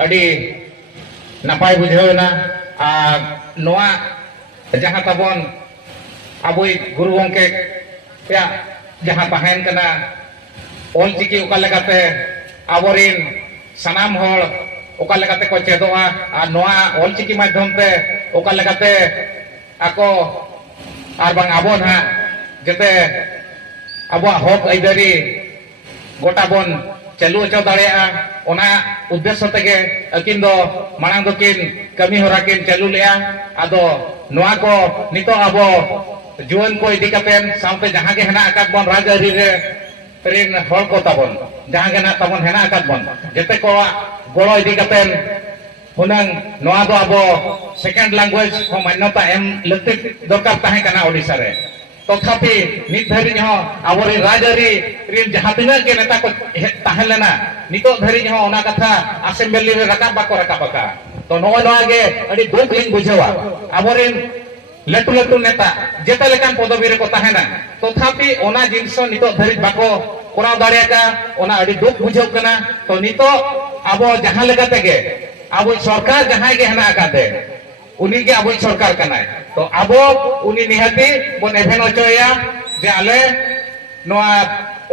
अड़ी नपाय बुझेना नोआ जहाँ तबन अब गुरु गंके जहाँ तहन कना ऑल चिकी ओकालेकाते आबोरिन सनाम होड़ ओकालेकाते को चेदोआ और नोआ ऑल चिकी माध्यम ते ओकालेकाते आको आर बांग आबो ना जते आबो हक आइदारी गोटा बन चालू अचो दाड़ेया ओना उद्देश्य तेगे अकिन दो मांग दो किन कमी होरा किन चालू लेया आदो नोआ को नितो आबो जुवन को इदी कतेन साउते जहां के हेना आकात बन राजआरी रे रिन हर को ताबन जहां के ना ताबन हेना आकात बन जते को गोड़ो इदी कतेन हुनंग नोआ दो आबो सेकंड लैंग्वेज को मान्यता एम लगते दरकार ताहे कना ओडिसा रे तथापि नित धरी हो आबोरी राजआरी रिन जहां तिना के नेता को ताहे लेना नितो धरी हो ओना कथा असेंबली रे रकाब बाको रकाबका तो नोआ गे अडी दुख लिंग बुझेवा आबोरिन लटू लटू नेता जेता लेकान पदवी रे को ताहेना तथापि ओना जिनसो नितो धरी बाको कोराव दाड़ेका ओना अडी दुख बुझेव कना तो नितो आबो जहां लेका तेगे आबो सरकार जहां गे हेना आकादे उनी के आबो सरकार कनाय तो आबो उनी निहाती बन एभेन अचोया जे आले नोआ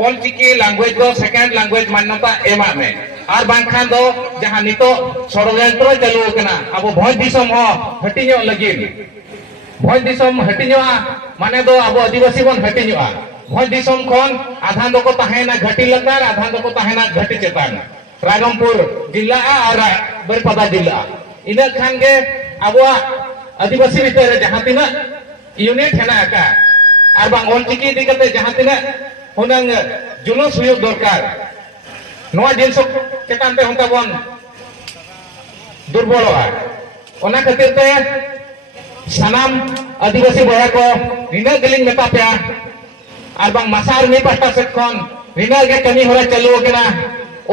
ऑल चिकी लैंग्वेज दो सेकंड लैंग्वेज मान्यता एमा में आर बांखान दो जहां नितो षड़यंत्र चालू कना आबो भोज दिसम हो हटियो लगिन भोज दिसम हटियो माने दो आबो आदिवासी बन हटियो भोज दिसम खन आधान दो को ताहेना घाटी लतार आधान दो को ताहेना घाटी चेतान रागमपुर जिला और बरपदा जिला इना खान के आबो आदिवासी भितर जहां तिना यूनिट हेना का आर बांग ऑल चिकी दी कते जहां तिना हुनंग जुलूस हुयो दरकार नोआ जिनस चेतान ते हुनता बन दुर्बलवा ओना खातिर ते सनाम आदिवासी बया को निना गेलिंग मेता पे आर बांग मासार मी पास्टा से खन निना गे कमी होरा चालू केना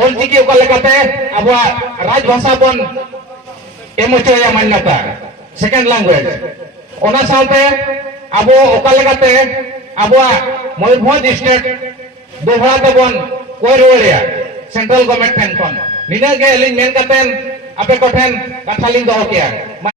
ऑल चिकी ओका लेकाते अब राजभाषा बन एमोचोया मान्यता सेकंड लैंग्वेज ओना साथे अब ओका लेकाते अब मयूरभंज स्टेट दोहरा तबन कोई रोड़िया सेंट्रल गवर्नमेंट ठेन खन निना गे लिंग मेन कतेन आपे को ठेन कथा लिंग दो किया।